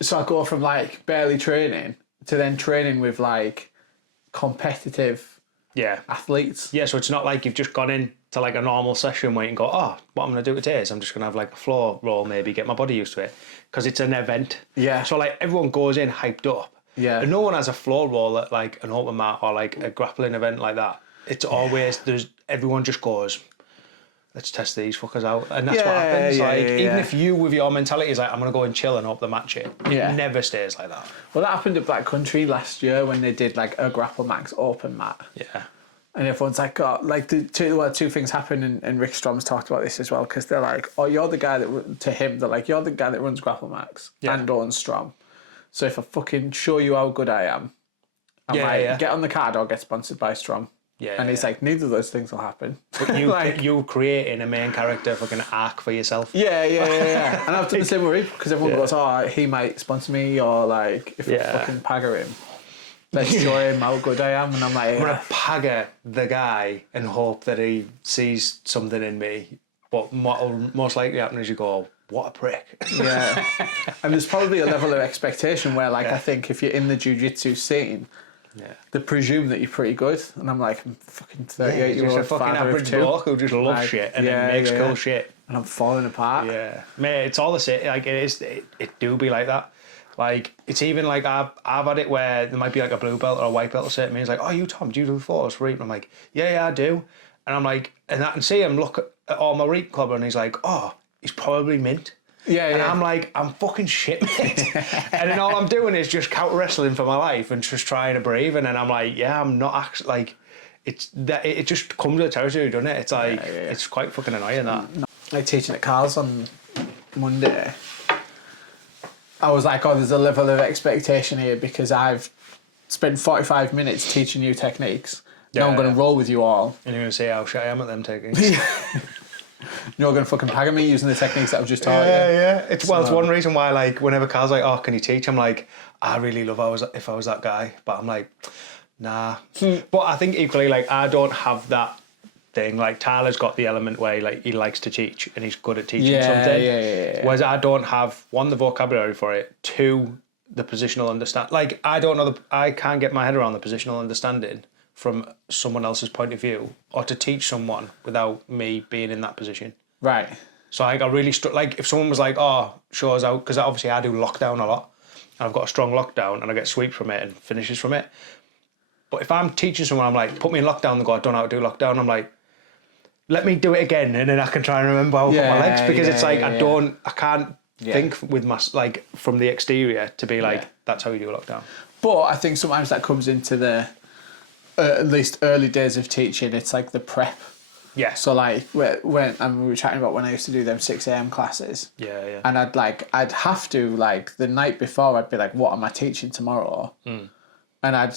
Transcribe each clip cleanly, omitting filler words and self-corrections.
So I go from like barely training to then training with like competitive Yeah. athletes. Yeah, so it's not like you've just gone in to like a normal session where you can go, oh, what I'm going to do today is I'm just going to have like a floor roll, maybe get my body used to it, because it's an event. Yeah. So like everyone goes in hyped up. Yeah. And no one has a floor roll at like an open mat or like a grappling event like that. It's always, everyone just goes, let's test these fuckers out. And that's what happens. Even if you, with your mentality, is like, I'm going to go and chill and hope they match it. It never stays like that. Well, that happened at Black Country last year when they did like a Grapple Max open mat. Yeah. And everyone's like, oh, like the two things happen, and Rick Strom's talked about this as well, because they're like, oh, you're the guy that, to him, they're like, you're the guy that runs Grapple Max and owns Strom. So if I fucking show you how good I am, get on the card or get sponsored by Strom. Yeah, and he's like, neither of those things will happen. But you, like, you creating a main character fucking arc for yourself. Yeah. And I've done the same with Reef, because everyone goes, oh, he might sponsor me, or like, if I fucking pagger him, let's show him how good I am. And I'm like, I'm going to pagger the guy and hope that he sees something in me. But what'll most likely happen is you go, what a prick. Yeah. And there's probably a level of expectation where, like, I think if you're in the Jiu Jitsu scene, they presume that you're pretty good, and I'm like, I'm fucking 38-year-old fucking average bloke who just loves shit and then makes cool shit, and I'm falling apart. Yeah, mate, it's all the same. Like it do be like that. Like it's even like I've had it where there might be like a blue belt or a white belt will say to me, he's like, "Oh, you Tom, do you do force reap?" And I'm like, "Yeah, I do." And I'm like, and I can see him look at all my reap club, and he's like, "Oh, he's probably mint." And I'm like, I'm fucking shit, mate. And then all I'm doing is just counter wrestling for my life and just trying to breathe. And then I'm like, yeah, I'm not actually like, it's that it just comes with the territory, doesn't it? It's like, it's quite fucking annoying that. Like teaching at Carl's on Monday, I was like, oh, there's a level of expectation here because I've spent 45 minutes teaching you techniques. Now I'm going to roll with you all. And you're going to say how shit I am at them techniques. You're going to fucking pag at me using the techniques that I've just taught you. Yeah. It's one reason why, like, whenever Carl's like, oh, can you teach? I'm like, I really love if I was that guy. But I'm like, nah. But I think equally, like, I don't have that thing. Like, Tyler's got the element where, like, he likes to teach and he's good at teaching something. Yeah. Whereas I don't have, one, the vocabulary for it, two, the positional understanding. Like, I can't get my head around the positional understanding from someone else's point of view, or to teach someone without me being in that position. Right. So like I really like if someone was like, oh, show us out, because obviously I do lockdown a lot, and I've got a strong lockdown, and I get sweeps from it and finishes from it. But if I'm teaching someone, I'm like, put me in lockdown, and go, I don't know how to do lockdown. I'm like, let me do it again, and then I can try and remember how to put my legs, because it's like I can't think with my like from the exterior to be like that's how you do a lockdown. But I think sometimes that comes into the at least early days of teaching, it's like the prep. Yeah. So like when we were chatting about when I used to do them 6 a.m. classes. Yeah. And I'd have to, like, the night before I'd be like, what am I teaching tomorrow? And I'd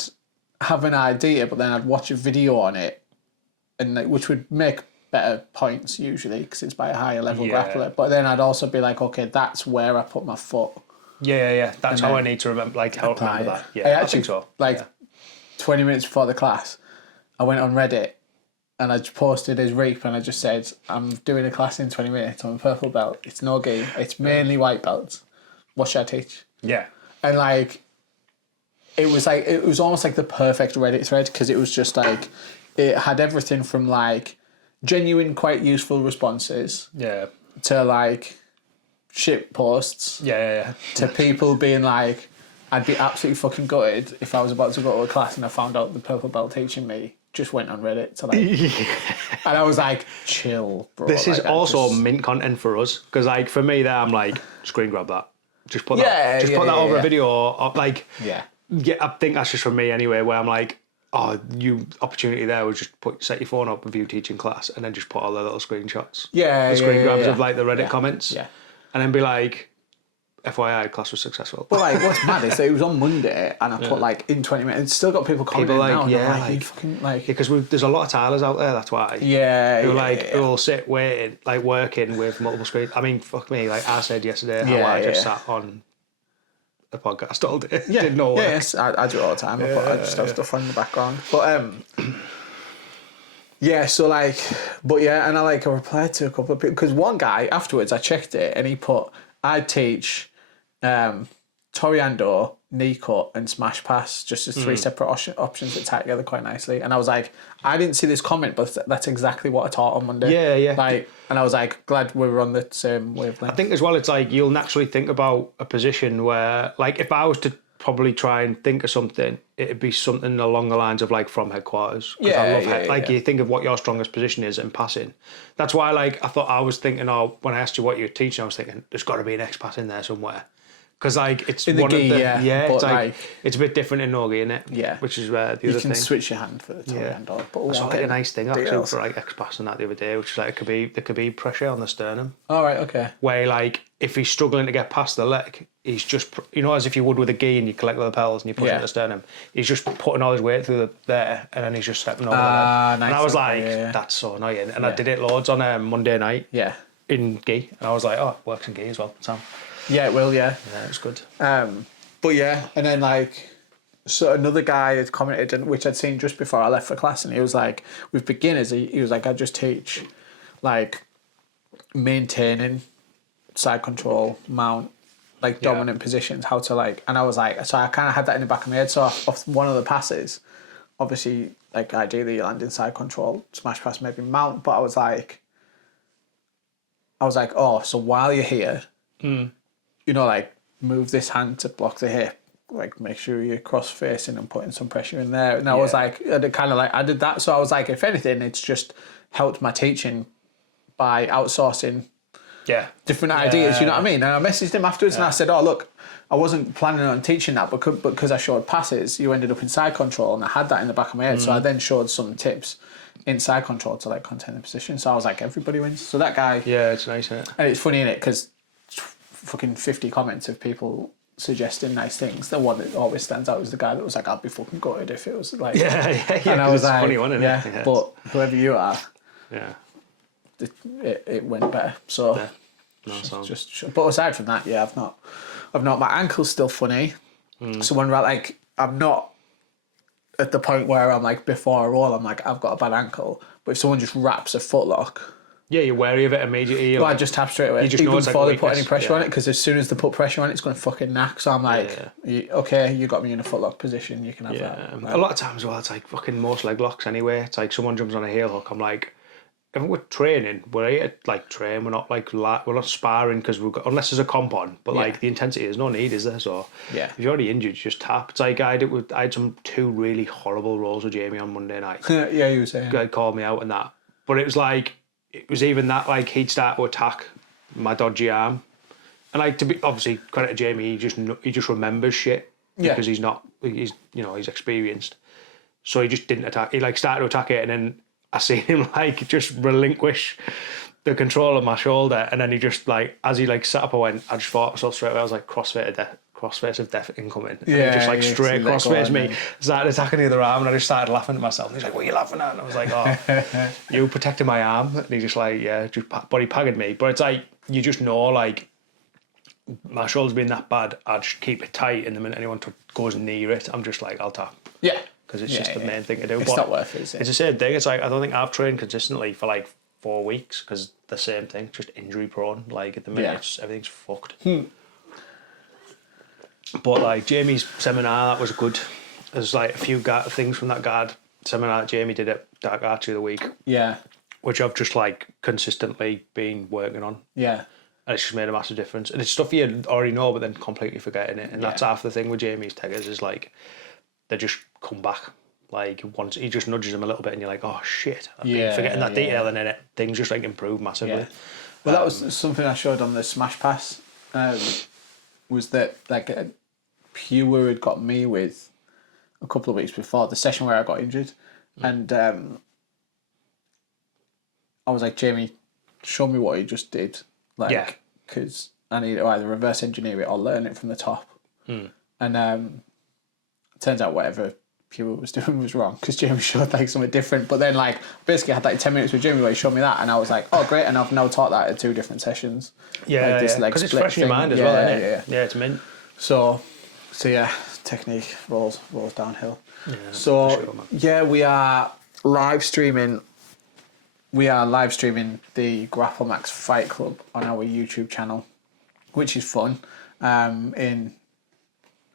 have an idea, but then I'd watch a video on it, and like, which would make better points usually because it's by a higher level grappler. But then I'd also be like, okay, that's where I put my foot. Yeah. That's how I need to remember, like, how to remember that. Yeah, I think so. 20 minutes before the class, I went on Reddit and I just posted his reap and I just said, I'm doing a class in 20 minutes. I'm a purple belt. It's no gi. It's mainly white belts. What should I teach? Yeah. And like, it was almost like the perfect Reddit thread, because it was just like, it had everything from like genuine, quite useful responses. Yeah. To like shit posts. Yeah. To people being like, I'd be absolutely fucking gutted if I was about to go to a class and I found out the purple belt teaching me just went on Reddit to like, and I was like, chill, bro. This is also mint content for us, because like for me there, I'm like, screen grab that, just put that, put that over a video, or like, I think that's just for me anyway, where I'm like, oh, you opportunity there was just set your phone up with you teaching class, and then just put all the little screenshots, the screen grabs of like the Reddit comments, and then be like, FYI, class was successful. But like, what's mad is that it was on Monday, and I put like in 20 minutes, and still got people commenting now. Because there's a lot of Tylers out there. That's why. Who will sit waiting, like working with multiple screens. I mean, fuck me. Like I said yesterday, how I just sat on a podcast all day. Yeah, did no work. Yes, I do it all the time. I just have stuff on in the background. But so like, and I replied to a couple of people, because one guy afterwards I checked it and he put, I teach Toriando, knee cut, and smash pass, just as three separate options that tie together quite nicely. And I was like, I didn't see this comment, but that's exactly what I taught on Monday. Yeah, yeah. Like, and I was like, glad we were on the same wavelength. I think as well, it's like you'll naturally think about a position where, like, if I was to probably try and think of something, it'd be something along the lines of like from headquarters. Because I love you think of what your strongest position is in passing. That's why, like, I thought I was thinking, when I asked you what you were teaching, I was thinking there's got to be an X pass in there somewhere. Because like it's in the one gi, of the it's like it's a bit different in nogi, isn't it? Yeah, which is where the you other can thing. switch your hand for the Toriando. But I saw like a nice thing actually for like X passing that the other day, which is like there could be pressure on the sternum. All right, okay. Where like if he's struggling to get past the leg, he's just as if you would with a gi and you collect the lapels and you push it to the sternum. He's just putting all his weight through there and then he's just stepping over the leg. Nice. And I was like, that's so annoying. And I did it loads on Monday night. Yeah. In gi, and I was like, it works in gi as well. So. Yeah, it will. Yeah. Yeah, it's good. But yeah, and then like, so another guy had commented, and which I'd seen just before I left for class, and he was like, with beginners, he was like, I just teach, like, maintaining side control, mount, like dominant positions, how to like, and I was like, so I kind of had that in the back of my head. So off one of the passes, obviously, like ideally you land in side control, smash pass, maybe mount, but I was like, oh, so while you're here, like move this hand to block the hip, like make sure you're cross facing and putting some pressure in there. And I was like, I did that. So I was like, if anything, it's just helped my teaching by outsourcing different ideas, you know what I mean? And I messaged him afterwards and I said, oh, look, I wasn't planning on teaching that, but because I showed passes, you ended up in side control, and I had that in the back of my head. So I then showed some tips in side control to like contain the position. So I was like, everybody wins. So that guy... Yeah, it's nice, isn't it? And it's funny, innit? Because fucking 50 comments of people suggesting nice things. The one that always stands out was the guy that was like, I'd be fucking gutted if it was like... Yeah, and I was like, funny one, isn't it? Yeah, but whoever you are, yeah, it went better. So... Yeah. No, but aside from that, I've not. My ankle's still funny. So when like I'm not at the point where I'm like before I roll, I'm like I've got a bad ankle. But if someone just wraps a footlock, you're wary of it immediately. I just tap straight away. You just even know it's before like they put any pressure on it, because as soon as they put pressure on it, it's going to fucking knack. So I'm like, okay, you got me in a footlock position. You can have that. A lot of times, it's like fucking most leg locks anyway. It's like someone jumps on a heel hook. I'm like. If we're training, we're here to like train. We're not we're not sparring because unless there's a comp on. But like the intensity, there's no need, is there? So if you're already injured, you just tap. It's like I had some 2 really horrible rolls with Jamie on Monday night. Yeah, you were saying. Guy called me out and that, but it was even that like he'd start to attack my dodgy arm, and like to be obviously credit to Jamie, he just remembers shit because he's experienced, so he just didn't attack. He like started to attack it and then. I seen him like just relinquish the control of my shoulder, and then he just like as he like sat up, I just thought myself straight away. I was like crossface of death incoming. And he just like straight crossface me, started attacking the other arm, and I just started laughing at myself. And he's like, "What are you laughing at?" And I was like, "Oh, you protected my arm." And he just like, but he pagged me. But it's like you just know like my shoulder's been that bad. I just keep it tight, and the minute anyone goes near it, I'm just like, I'll tap. Yeah. Because it's just the main thing to do. It's not worth it, is it? It's the same thing. It's like I don't think I've trained consistently for like 4 weeks because the same thing, just injury prone. Like at the minute, everything's fucked. But like Jamie's seminar, that was good. There's like a few things from that guard seminar that Jamie did at Dark Archery of the Week. Yeah. Which I've just like consistently been working on. Yeah. And it's just made a massive difference. And it's stuff you already know, but then completely forgetting it. And that's half the thing with Jamie's Teggers is like. They just come back. Like once he just nudges them a little bit, and you're like, "Oh shit!" I've been forgetting that detail, and then things just like improve massively. Yeah. Well, that was something I showed on the smash pass. Was that like Pure had got me with a couple of weeks before the session where I got injured, and I was like, Jamie, show me what you just did, like, because I need to either reverse engineer it or learn it from the top, and turns out whatever Pure was doing was wrong because Jamie showed like something different. But then like basically I had like 10 minutes with Jamie where he showed me that, and I was like, oh great, and I've now taught that at 2 different sessions. Yeah, because it's fresh in your mind as well, isn't it? Yeah, it's mint. So yeah, technique rolls downhill. Yeah, so sure, we are live streaming. We are live streaming the Grapple Max Fight Club on our YouTube channel, which is fun. In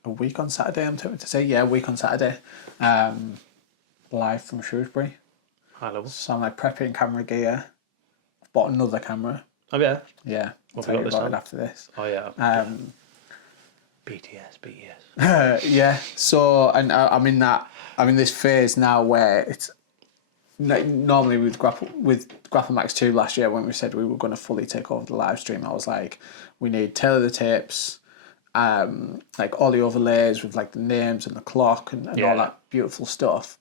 a week on Saturday, I'm tempted to say. Yeah, a week on Saturday. Live from Shrewsbury. High level. So I'm like prepping camera gear. Bought another camera. Oh yeah. Yeah. I'll What tell have you you got about this it after this. Oh yeah. BTS. Yeah. So, and I'm in this phase now where it's normally with Grapple Max 2 last year when we said we were going to fully take over the live stream. I was like, we need tailor the tapes, like all the overlays with like the names and the clock and all that beautiful stuff.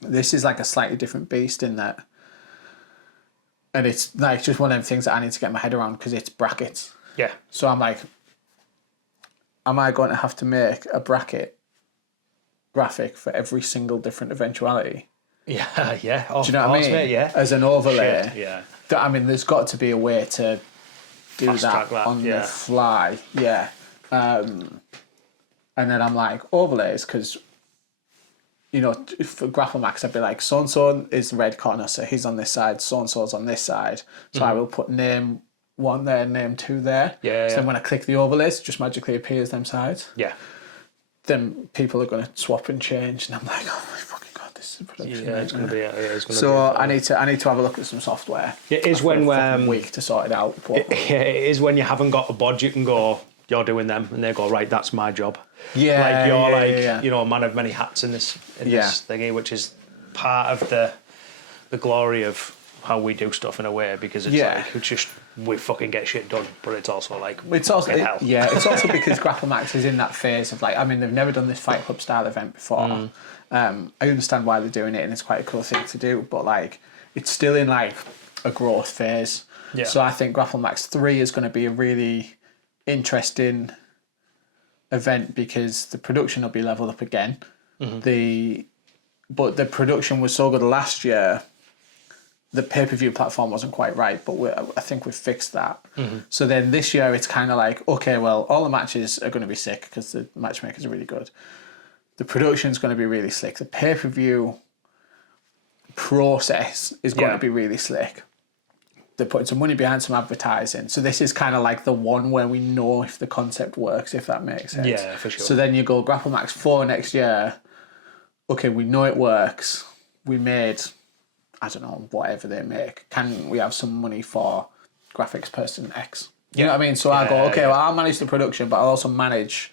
This is like a slightly different beast in that, and it's like just one of them things that I need to get my head around because it's brackets. Yeah. So I'm like, am I going to have to make a bracket graphic for every single different eventuality? Yeah, yeah. Oh, Do you know what I mean? Mate, yeah. As an overlay. Shit, yeah. I mean, there's got to be a way to do Fast track that on the fly. Yeah. And then I'm like, overlays, because, you know, for Grapple Max, I'd be like, so-and-so is the red corner, so he's on this side, so-and-so's on this side. So I will put name 1 there, name 2 there. Yeah. So then when I click the overlays, it just magically appears them sides. Yeah. Then people are going to swap and change, and I'm like, oh my fucking God, this is a production. Yeah, it's going to be. I need to have a look at some software. It is when a week to sort it out. But it is when you haven't got a budget and go, you're doing them, and they go, right, that's my job. Yeah, like you're you know, a man of many hats in this this thingy, which is part of the glory of how we do stuff in a way, because it's like it's just we fucking get shit done, but it's also like it's also hell. It's also because Grapple Max is in that phase of like, I mean, they've never done this Fight Club style event before. I understand why they're doing it, and it's quite a cool thing to do, but like it's still in like a growth phase. Yeah. So I think Grapple Max 3 is going to be a really interesting event because the production will be leveled up again. But the production was so good last year. The pay-per-view platform wasn't quite right, but I think we've fixed that. So then this year it's kind of like, okay, well, all the matches are going to be sick because the matchmakers are really good. The production's going to be really slick. The pay-per-view process is going to be really slick. They're putting some money behind some advertising. So this is kind of like the one where we know if the concept works, if that makes sense. Yeah, for sure. So then you go Grapple Max 4 next year. Okay, we know it works. We made, I don't know, whatever they make. Can we have some money for graphics person X? You know what I mean? So I go, okay, well, I'll manage the production, but I'll also manage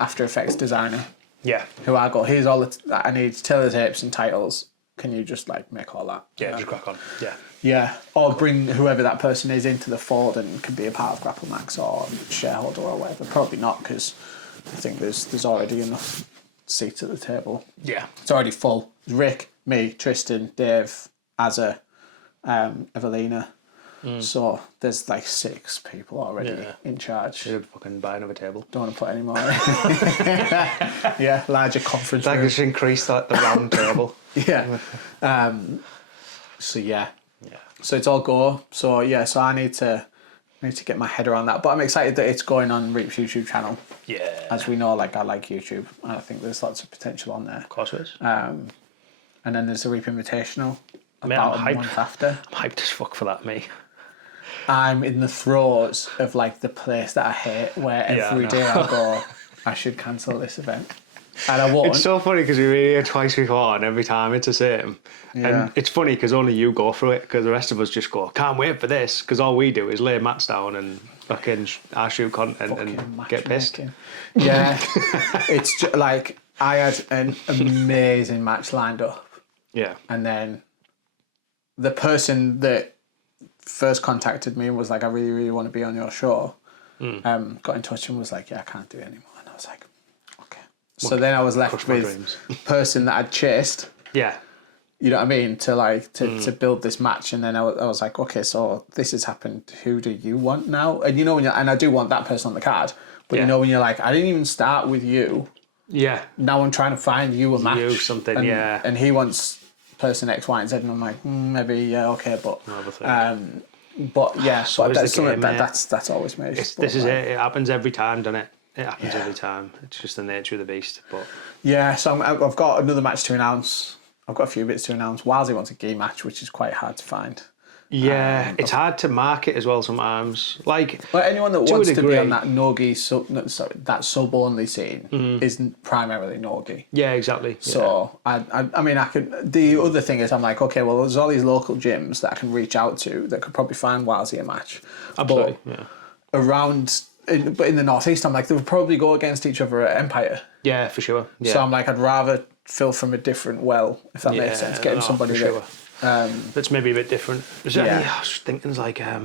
After Effects designer. Yeah. Who I go, here's all that I need, teletapes and titles. Can you just like make all that? Yeah, just crack on. Yeah. Yeah, or bring whoever that person is into the fold and can be a part of Grapple Max or shareholder or whatever. Probably not, because I think there's already enough seats at the table. Yeah. It's already full. Rick, me, Tristan, Dave, Azza, Evelina. So there's like 6 people already in charge. You'd fucking buy another table. Don't want to put any more in. Yeah, larger conference room. Just increase the round table. Yeah. So yeah. Yeah. So it's all go. So yeah, so I need to get my head around that. But I'm excited that it's going on Reap's YouTube channel. Yeah. As we know, like I like YouTube, and I think there's lots of potential on there. Of course it is. And then there's the Reap Invitational Mate, about I'm a hyped. month after. I'm hyped as fuck for that, me. I'm in the throes of like the place that I hate, where every day I go, I should cancel this event. And I won't. It's so funny because we were here twice before, and every time it's the same. Yeah. And it's funny because only you go through it, because the rest of us just go, can't wait for this, because all we do is lay mats down and fucking our shoot content and get pissed. Yeah. It's just, like, I had an amazing match lined up. Yeah. And then the person that first contacted me and was like, I really, really want to be on your show, got in touch and was like, yeah, I can't do it anymore. And I was like, okay. So then I was left with the person that I'd chased. Yeah. You know what I mean? To build this match. And then I was like, okay, so this has happened. Who do you want now? And you know, and I do want that person on the card. But you know, when you're like, I didn't even start with you. Yeah. Now I'm trying to find you a match. You something, and he wants person X, Y, and Z. And I'm like, maybe, yeah, okay, but... but yeah, So but is that's the something game, that's always made. This is it. It happens every time, doesn't it? It happens every time. It's just the nature of the beast. But yeah, so I've got another match to announce. I've got a few bits to announce. Wilesy wants a gi match, which is quite hard to find. Yeah, it's hard to market as well sometimes. Like, But anyone that to a wants to be degree. on that nogi sub, no, sorry, that sub only scene isn't primarily nogi. Yeah, exactly. So I mean, I could. The other thing is, I'm like, okay, well, there's all these local gyms that I can reach out to that could probably find Wowsy a match. Absolutely. But Yeah. but in the northeast, I'm like, they would probably go against each other at Empire. Yeah, for sure. Yeah. So I'm like, I'd rather fill from a different well, if that makes sense. Getting somebody for sure. that. That's maybe a bit different. I was thinking, like, I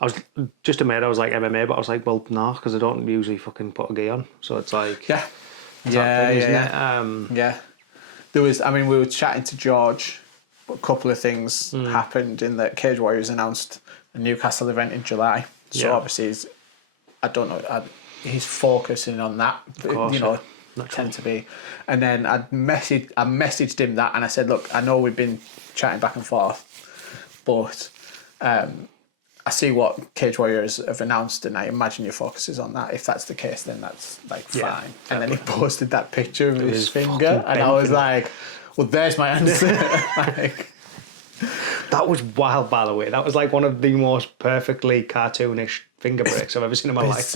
was just a mate. I was like MMA, but I was like, well, nah, because I don't usually fucking put a gi on. So it's like, Yeah. that thing, isn't it? Yeah. There was, I mean, we were chatting to George, but a couple of things happened in that Cage Warriors announced a Newcastle event in July. So obviously, he's focusing on that, Of course, you know, yeah. tend to be. And then I messaged him that and I said, look, I know we've been chatting back and forth, but I see what Cage Warriors have announced and I imagine your focus is on that. If that's the case, then that's like fine. And then he posted that picture of his finger and I was like, well, there's my answer. Like, that was wild, by the way. That was like one of the most perfectly cartoonish finger breaks I've ever seen in my life.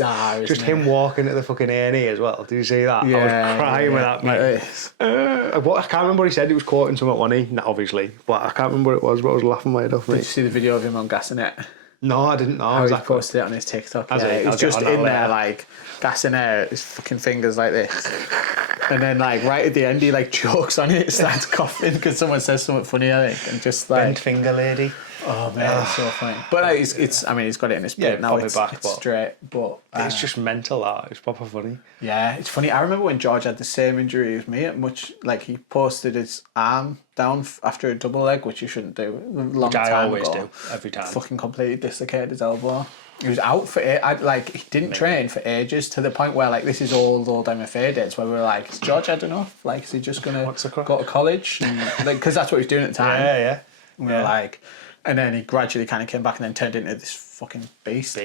Just him walking at the fucking A&E as well. Did you see that? Yeah, I was crying with that, mate. I can't remember what he said. He was quoting something, wasn't he? Not obviously, but I can't remember what it was, but I was laughing my head off, Did you mate. see the video of him on Gassinet? No, I didn't know. How he posted it on his TikTok. He's just in there like gassing out his fucking fingers like this, and then like right at the end he like chokes on it, starts coughing because someone says something funny, I think, and just like bent finger lady. Oh man, it's so funny. But it's I mean he's got it in his blood now. It's straight, but it's just mental. That it's proper funny. Yeah, it's funny. I remember when George had the same injury as me. He posted his arm down after a double leg, which you shouldn't do. Which I always do every time. Fucking completely dislocated his elbow. He was out for it. He didn't train for ages to the point where like this is old MFA days where we were like, is George had enough? Like, is he just gonna go to college? And like, because that's what he was doing at the time. Yeah. And we were like, and then he gradually kind of came back and then turned into this fucking beast.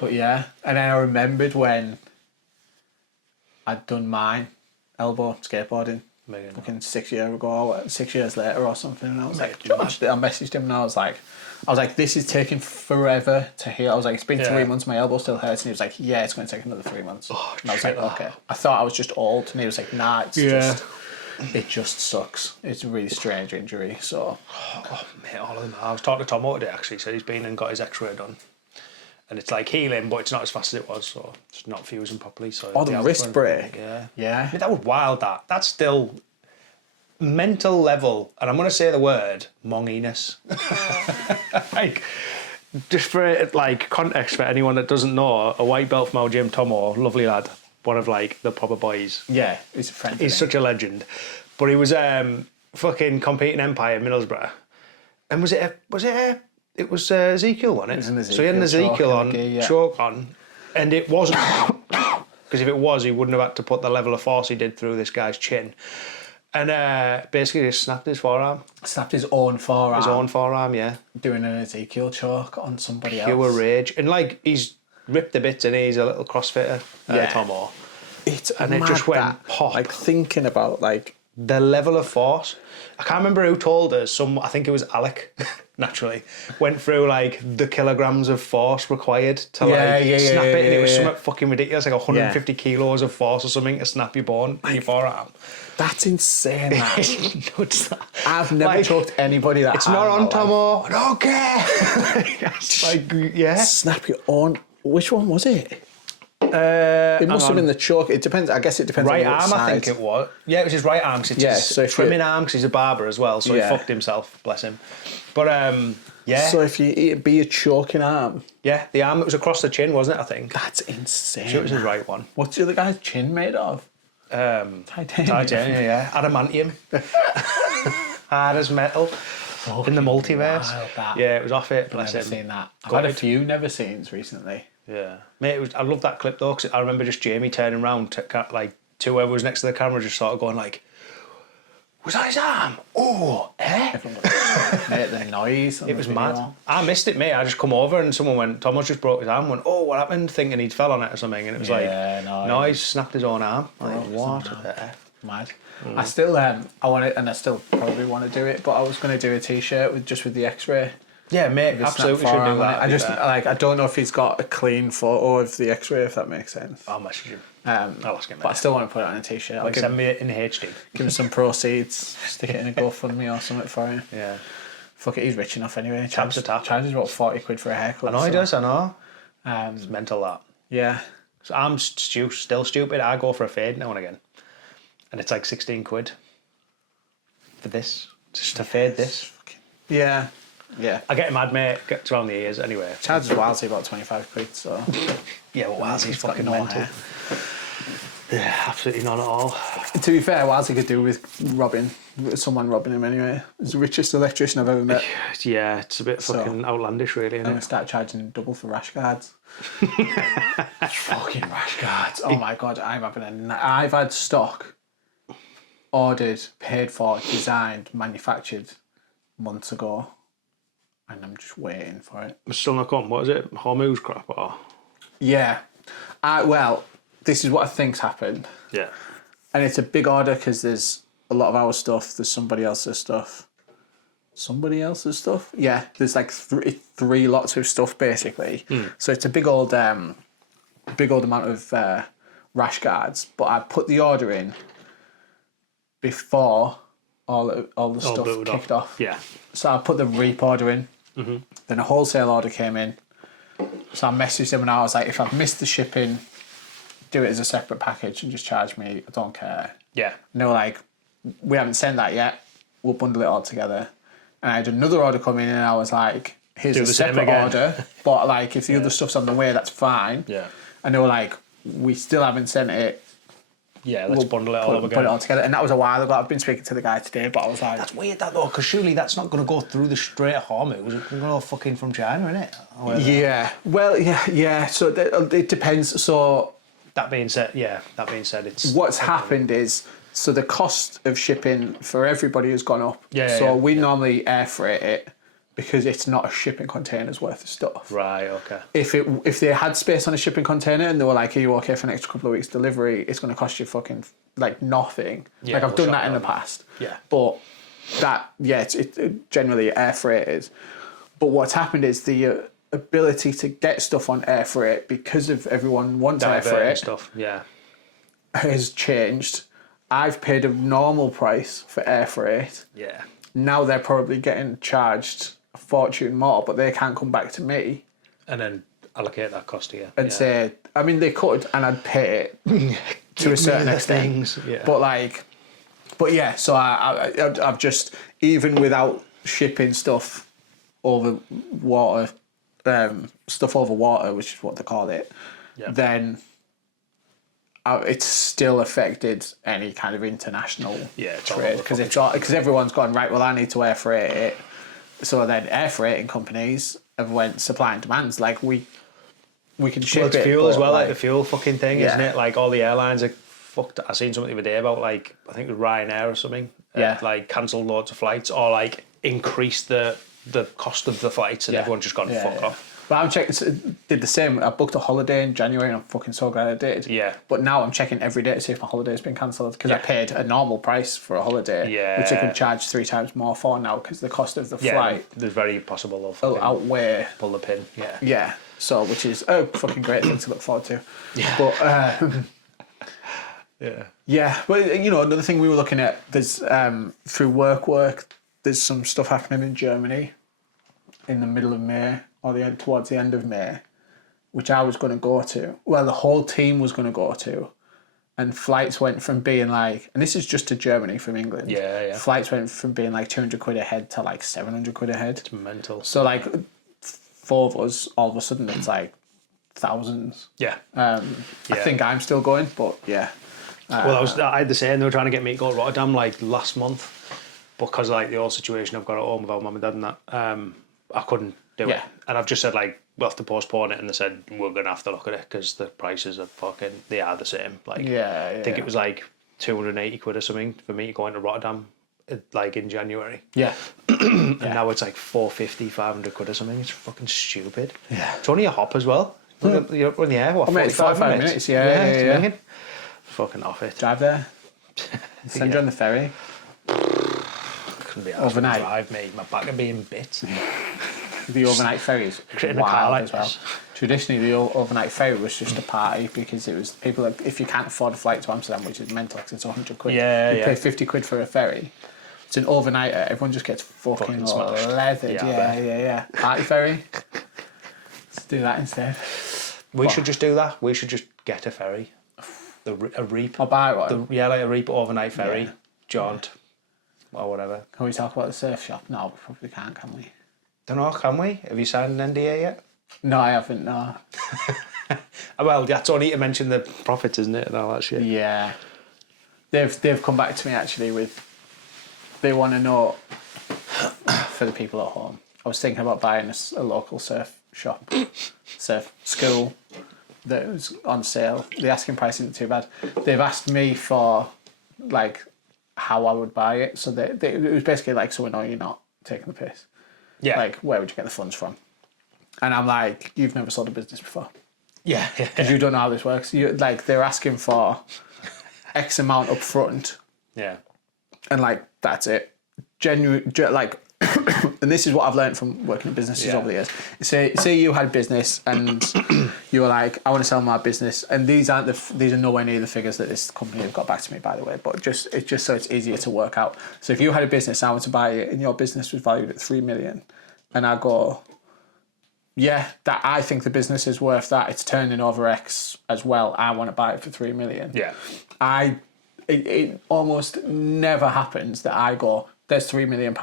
But yeah, and then I remembered when I'd done mine elbow skateboarding. Fucking 6 years ago, 6 years later or something, and I was like, George, I messaged him and I was like, this is taking forever to heal. I was like, it's been 3 months, my elbow still hurts, and he was like, yeah, it's going to take another 3 months. And I was like, okay. I thought I was just old, and he was like, nah, it just sucks. It's a really strange injury. So, mate, all of them. I was talking to Tom today actually. Said he's been and got his X-ray done, and it's like healing, but it's not as fast as it was. So it's not fusing properly. So the wrist break. Yeah. I mean, that was wild. That's still mental level, and I'm going to say the word monginess. Like, just for like context for anyone that doesn't know, a white belt from our gym, Tomo, lovely lad, one of like the proper boys. Yeah, he's a friend. He's such a legend. But he was fucking competing Empire in Middlesbrough, and it was Ezekiel, wasn't it? It was an Ezekiel, so he had an Ezekiel choke on, and it wasn't because if it was, he wouldn't have had to put the level of force he did through this guy's chin. And basically just snapped his forearm. Snapped his own forearm. Yeah. Doing an Ezekiel choke on somebody else. Pure rage. And like, he's ripped a bit and he's a little CrossFitter, Tomo. And it just went pop. Like, thinking about like the level of force. I can't remember who told us, I think it was Alec, naturally, went through like the kilograms of force required to snap it, and it was something fucking ridiculous, like 150 kilos of force or something to snap your bone in your forearm. That's insane, man. It's nuts. I've never choked anybody that it's not on, Tomo. I don't care. Snap your own. Which one was it? It must have been the choke. It depends. I guess it depends right on what arm, side. I think it was. Yeah, it was his right arm. Cause it's his trimming arm because he's a barber as well, so he fucked himself, bless him. But So if it'd be a choking arm. Yeah, the arm that was across the chin, wasn't it? I think. That's insane. Sure, it was his right one. What's the other guy's chin made of? Titanium. Yeah. Adamantium. Hard as metal. In the multiverse. Yeah, it was off it. Bless him. I've never seen that. I've had a few never seens recently. Yeah, mate. I love that clip though, because I remember just Jamie turning around like to whoever was next to the camera, just sort of going like, "Was that his arm? Oh, eh?" Mate, the noise. It was mad. I missed it, mate. I just come over and someone went, "Thomas just broke his arm." Went, "Oh, what happened?" Thinking he'd fell on it or something, and it was no, he snapped his own arm. Like, what the F? mad. I still I want it, and I still probably want to do it. But I was going to do a t-shirt with the X-ray. Yeah, mate, absolutely should do that. I just I don't know if he's got a clean photo of the X-ray, if that makes sense. I'll message him. I'll ask him. But I still want to put it on a t-shirt. Like send me it in HD. Give him some proceeds, stick it in a GoFundMe or something for him. Yeah. Fuck it, he's rich enough anyway. Tap's a tap. Charges about 40 quid for a haircut. I know he does, I know. Um, It's mental that. yeah. So I'm still stupid. I go for a fade now and again. And it's like 16 quid for this. Just to fade this. Yeah. Yeah. I get mad, mate. Gets around the ears anyway. Charges Wildsley about 25 quid, so. Yeah, but Wildsley's He's got fucking no mental. hair. Yeah, absolutely none at all. To be fair, Wildsley could do with someone robbing him anyway. He's the richest electrician I've ever met. Yeah, it's a bit fucking outlandish, really, I'm isn't going it? to start charging double for rash guards. Fucking rash guards. Oh my God, I've had stock ordered, paid for, designed, manufactured months ago. And I'm just waiting for it. It's still not come. What is it? Hormuz crap or? Yeah. Well, this is what I think's happened. Yeah. And it's a big order because there's a lot of our stuff. There's somebody else's stuff. Somebody else's stuff? Yeah. There's like three lots of stuff basically. So it's a big old amount of rash guards. But I put the order in before all the stuff kicked off. Yeah. So I put the reap order in. Then a wholesale order came in. So I messaged them and I was like, if I've missed the shipping, do it as a separate package and just charge me. I don't care. Yeah. And they were like, we haven't sent that yet. We'll bundle it all together. And I had another order come in and I was like, here's a separate order. But like, if the other stuff's on the way, that's fine. Yeah. And they were like, we still haven't sent it. Yeah, let's bundle it all up again. Put it all together. And that was a while ago. I've been speaking to the guy today, but I was like... That's weird, that though, because surely that's not going to go through the Strait of Hormuz. It's going to go fucking from China, innit? Yeah. Well, yeah. So it depends. So... That being said, it's... What's happened is... So the cost of shipping for everybody has gone up. Yeah. We normally air freight it because it's not a shipping container's worth of stuff. Right, okay. If they had space on a shipping container and they were like, are you okay for an extra couple of weeks delivery, it's going to cost you fucking like nothing. Yeah, like I've done that in the past. Yeah. But it's generally air freighted. But what's happened is the ability to get stuff on air freight because of everyone wants air freight stuff, yeah, has changed. I've paid a normal price for air freight. Yeah. Now they're probably getting charged a fortune more, but they can't come back to me and then allocate that cost to you and say, I mean, they could, and I'd pay it to a certain extent. Yeah. But yeah, so I've just, even without shipping stuff over water, which is what they call it, then it's still affected any kind of international trade because everyone's gone, right, well, I need to air freight it. So then air freighting companies have went supply and demands, like we can ship it's it. fuel as well, like the fuel fucking thing, Yeah. isn't it? Like all the airlines are fucked. I seen something the other day about like, I think it was Ryanair or something. Like cancelled loads of flights or like increased the cost of the flights and everyone's just gone fuck off. But I'm checking, did the same. I booked a holiday in January and I'm fucking so glad I did. Yeah. But now I'm checking every day to see if my holiday's been cancelled because I paid a normal price for a holiday, which I can charge 3 times more for now because the cost of the flight there's very possible of will outweigh. Pull the pin. Yeah. Yeah. So, which is a fucking great thing to look forward to. Yeah. But, yeah. But, you know, another thing we were looking at, there's, through work, there's some stuff happening in Germany in the middle of May. Or towards the end of May, which I was going to go to. Well, the whole team was going to go to. And flights went from being like, and this is just to Germany from England. Yeah. Flights went from being like 200 quid a head to like 700 quid a head. It's mental. So like 4 of us, all of a sudden it's like thousands. Yeah. I think I'm still going, but yeah. Well, I had the same. They were trying to get me to go to Rotterdam like last month, because of like the whole situation I've got at home without mum and dad and that. I couldn't do it, and I've just said like we'll have to postpone it, and they said we're gonna have to look at it because the prices are they are the same. Like I think it was like 280 quid or something for me to go into Rotterdam like in January. Yeah. And now it's like 450, 500 quid or something. It's fucking stupid. Yeah. It's only a hop as well. You're in the air, what, 45 minutes? Yeah. Fucking off it. Drive there. Send you on the ferry. Couldn't be Overnight. Drive me. My back would be in bits. The overnight ferries In a car wild like as well. this. Traditionally, the overnight ferry was just a party because it was people. Like, if you can't afford a flight to Amsterdam, which is mental, because it's 100 quid, you pay 50 quid for a ferry. It's an overnighter. Everyone just gets fucking smashed. leathered. Yeah, Yeah. Party ferry. Let's do that instead. We should just do that. We should just get a ferry. A Reap. I'll buy one. Like a Reap overnight ferry. Yeah. Jaunt. Or whatever. Can we talk about the surf shop? No, we probably can't, can we? Don't know, can we? Have you signed an NDA yet? No, I haven't, no. Well, that's only to mention the profits, isn't it? And all that shit. Yeah. They've come back to me actually with, they want to know, for the people at home, I was thinking about buying a local surf shop, surf school that was on sale. The asking price isn't too bad. They've asked me for, like, how I would buy it. So it was basically like, so we know you're not taking the piss. Yeah. Like, where would you get the funds from? And I'm like, you've never sold a business before. Yeah. Because you don't know how this works. They're asking for X amount up front. Yeah. And, like, that's it. Like, and this is what I've learned from working in businesses over the years. Say you had a business and you were like, I want to sell my business, and these are nowhere near the figures that this company have got back to me, by the way. But it's just so it's easier to work out. So if you had a business, I want to buy it, and your business was valued at 3 million, and I go, yeah, that I think the business is worth that. It's turning over X as well. I want to buy it for 3 million. Yeah. It almost never happens that I go, there's £3 million.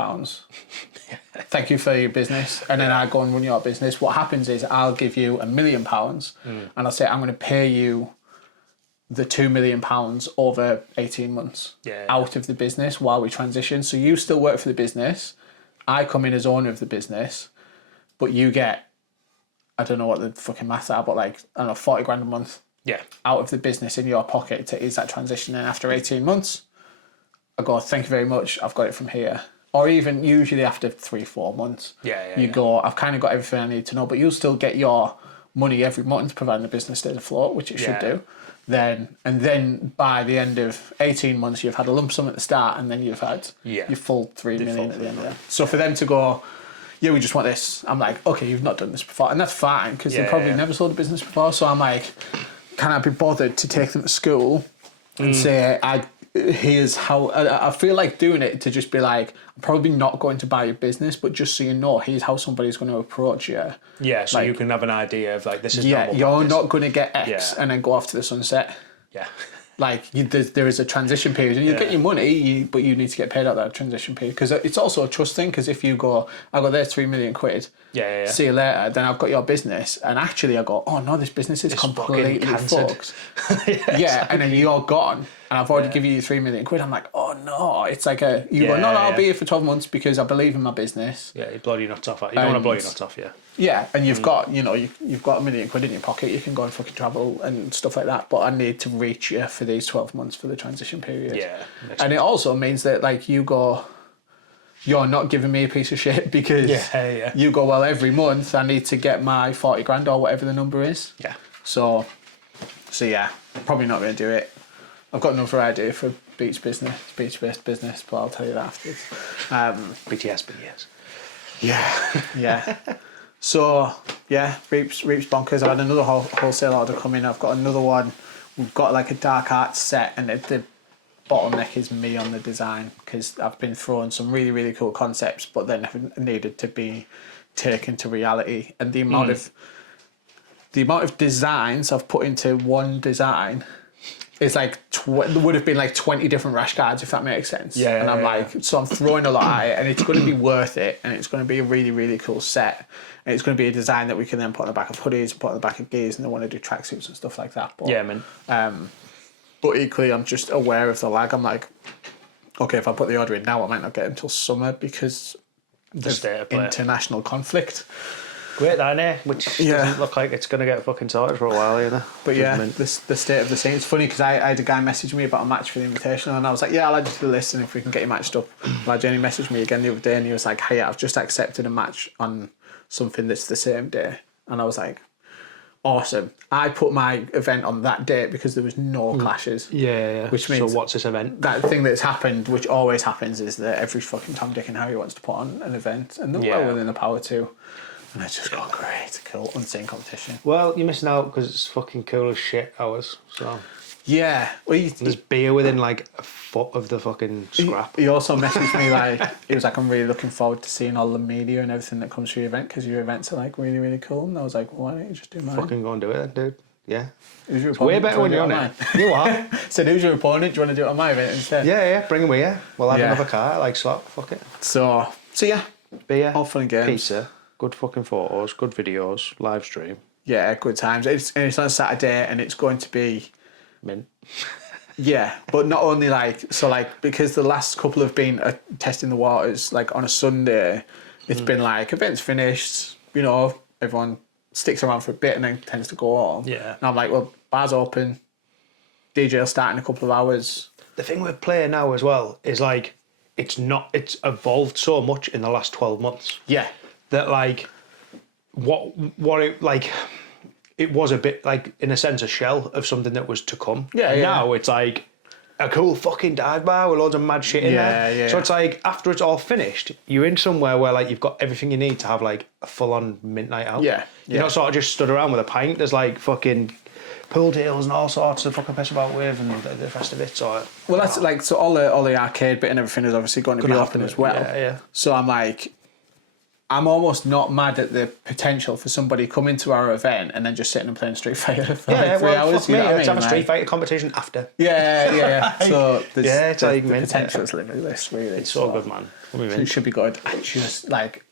Thank you for your business. And then I go and run your business. What happens is I'll give you £1 million and I'll say, I'm going to pay you the £2 million over 18 months out of the business while we transition. So you still work for the business. I come in as owner of the business, but you get, I don't know what the fucking maths are, but like, I don't know, 40 grand a month out of the business in your pocket to ease that transition. And after 18 months, I go, thank you very much, I've got it from here. Or even usually after 3-4 months, you go, I've kind of got everything I need to know, but you'll still get your money every month, providing the business stays afloat, which it should do. Then by the end of 18 months, you've had a lump sum at the start, and then you've had your full 3 million at the end of that. So for them to go, yeah, we just want this, I'm like, okay, you've not done this before. And that's fine, because they probably never sold a business before. So I'm like, can I be bothered to take them to school and say, here's how, I feel like doing it to just be like, I'm probably not going to buy your business, but just so you know, here's how somebody's going to approach you. Yeah, so like, you can have an idea of like, this is you're practice. not going to get X and then go off to the sunset. Yeah. Like, there is a transition period, and you get your money, but you need to get paid out that transition period. Because it's also a trust thing, because if you go, I go, there's 3 million quid, see you later, then I've got your business, and actually I go, oh no, this business is completely fucked. And then you're gone, and I've already given you 3 million quid. I'm like, oh no, it's like go, no, I'll be here for 12 months because I believe in my business. Yeah, you blow your nuts off. You don't want to blow your nuts off, Yeah, and you've got, you've got £1 million quid in your pocket, you can go and fucking travel and stuff like that, but I need to reach you for these 12 months for the transition period. Yeah. And it also means that, like, you go, you're not giving me a piece of shit because you go, well, every month I need to get my 40 grand or whatever the number is. Yeah. So yeah, probably not going to do it. I've got another idea for a beach-based business, but I'll tell you that afterwards. BTS, but yes. Yeah. So, Reap's bonkers. I've had another wholesale order come in. I've got another one. We've got like a dark arts set, and the bottleneck is me on the design, because I've been throwing some really, really cool concepts, but then have needed to be taken to reality. And the amount of designs I've put into one design is like would have been like 20 different rash guards, if that makes sense. And I'm like, so I'm throwing a lot at it, and it's going to be worth it, and it's going to be a really, really cool set, and it's going to be a design that we can then put on the back of hoodies, put on the back of gears, and they want to do tracksuits and stuff like that. But, but equally, I'm just aware of the lag. I'm like, okay, if I put the order in now, I might not get it until summer because there's international conflict. Great, that, eh? Which doesn't look like it's going to get fucking sorted for a while either. But the state of the scene. It's funny because I had a guy message me about a match for the Invitational, and I was like, yeah, I'll add you to the list, and if we can get you matched up. Well, Jenny messaged me again the other day, and he was like, hey, I've just accepted a match on something that's the same day. And I was like, awesome. I put my event on that date because there was no clashes. Yeah. Which means so what's this event? that thing that's happened, which always happens, is that every fucking Tom, Dick and Harry wants to put on an event, and they're well within the power to. And it's just gone great, cool, unseen competition. Well, you're missing out because it's fucking cool as shit hours. So yeah, well, there's beer within like a foot of the fucking scrap. He also messaged me like, he was like, I'm really looking forward to seeing all the media and everything that comes through your event because your events are like really, really cool. And I was like, well, why don't you just do mine? Fucking go and do it then, dude. Yeah. Who's your It's way better when you're on it. You are. Said, who's your opponent? Do you want to do it on my event instead? Yeah, bring them here. We'll have another car, like slot, fuck it. So yeah, Beer, all fun and games. pizza, good fucking photos, good videos, live stream. Yeah, good times. It's on Saturday and it's going to be Mint. Yeah, but not only like, so like, because the last couple have been testing the waters, like on a Sunday, it's been like, events finished, you know, everyone sticks around for a bit and then tends to go home. Yeah. And I'm like, well, bar's open, DJ will start in a couple of hours. The thing with Play now as well is like, it's evolved so much in the last 12 months. Yeah. That like, what it like, it was a bit like, in a sense, a shell of something that was to come. Yeah, and yeah. now it's like a cool fucking dive bar with loads of mad shit in there. Yeah. So it's like, after it's all finished, you're in somewhere where like you've got everything you need to have like a full-on mint night out. Yeah. You're not sort of just stood around with a pint. There's like fucking pool deals and all sorts of fucking piss about with and the rest of it. So Well, that's like, so all the arcade bit and everything is obviously going to be open as well. Yeah. So I'm like, I'm almost not mad at the potential for somebody coming to our event and then just sitting and playing Street Fighter for like 3 hours. Fuck me, let's have a Street Fighter competition after. Yeah. So there's, it's like the mint. potential is limitless, really. It's so good, man. It should be good. I just like,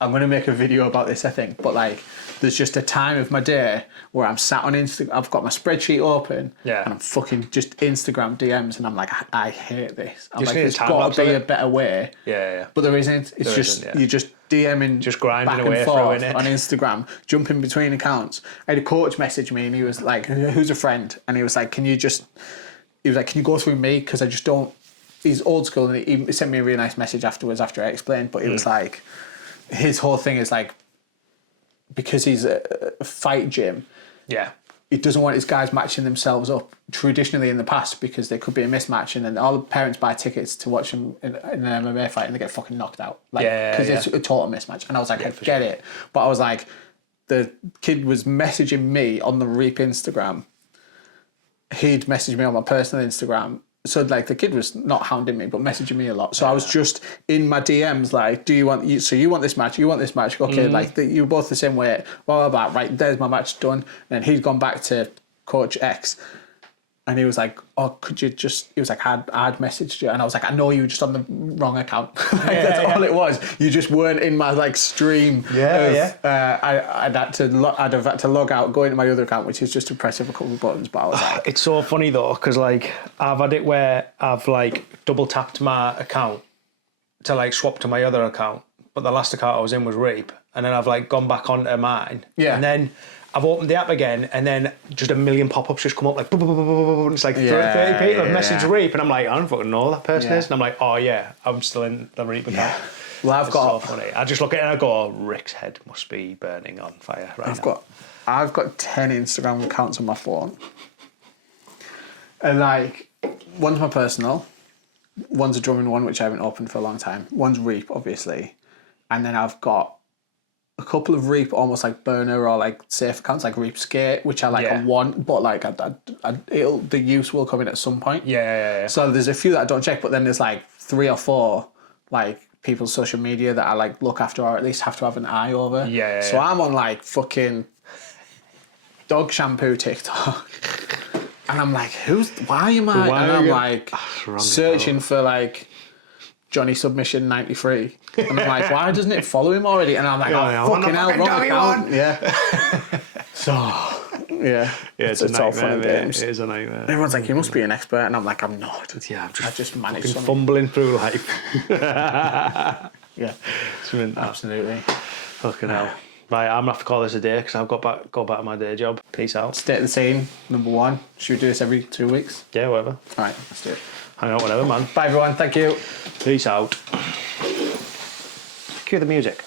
I'm going to make a video about this, I think, but like, there's just a time of my day where I'm sat on Instagram, I've got my spreadsheet open, and I'm fucking just Instagram DMs, and I'm like, I hate this. I'm like, there's got to be a better way. Yeah. But there isn't. It's you're just DMing, just grinding back away and forth through it on Instagram, jumping between accounts. I had a coach message me, and he was like, "Who's a friend?" And he was like, "Can you go through me? Because I just don't." He's old school, and he sent me a really nice message afterwards after I explained. But he was like, his whole thing is like, because he's a fight gym. Yeah. He doesn't want his guys matching themselves up traditionally in the past because there could be a mismatch, and then all the parents buy tickets to watch them in an MMA fight and they get fucking knocked out. Like, because it's a total mismatch. And I was like, I get it. But I was like, the kid was messaging me on the Reap Instagram. He'd messaged me on my personal Instagram. So like the kid was not hounding me, but messaging me a lot. So I was just in my DMs like, you want this match? You want this match? Okay, like you're both the same weight. Blah blah blah. Right, there's my match done. And then he'd gone back to Coach X, and he was like, "Oh, could you just?" He was like, "I'd messaged you," and I was like, "I know you were just on the wrong account." That's all it was. You just weren't in my like stream. I'd have had to log out, go into my other account, which is just to press a couple of buttons. But I was like, it's so funny though, because like I've had it where I've like double tapped my account to like swap to my other account, but the last account I was in was Reap, and then I've like gone back onto mine, and then I've opened the app again, and then just a million pop-ups just come up like, and it's like 30 people have messaged Reap, and I'm like, I don't fucking know who that person is, and I'm like, oh yeah, I'm still in the Reap account. Well, It's so funny. I just look at it and I go, Rick's head must be burning on fire right now. I've got 10 Instagram accounts on my phone, and like, one's my personal, one's a drumming one which I haven't opened for a long time, one's Reap obviously, and then I've got a couple of Reap almost like burner or like safe accounts like Reap Skate, which I like on one, but like the use will come in at some point. Yeah. So there's a few that I don't check, but then there's like 3 or 4 like people's social media that I like look after or at least have to have an eye over. So I'm on like fucking dog shampoo TikTok. And I'm like, why am I? And I'm like searching for like Johnny Submission 93. And I'm like, why doesn't it follow him already? And I'm like, fucking hell, wrong account. Yeah. So, yeah. It's all fun and games. It is a nightmare. Everyone's like, you must be an expert. And I'm like, I'm not. Yeah, I just manage something. Fumbling through life. Yeah. Absolutely. Fucking hell. Right, I'm going to have to call this a day because I've got go back to my day job. Peace out. State the scene, number 1. Should we do this every 2 weeks? Yeah, whatever. All right, let's do it. Hang out, whatever, man. Bye, everyone. Thank you. Peace out. Cue the music.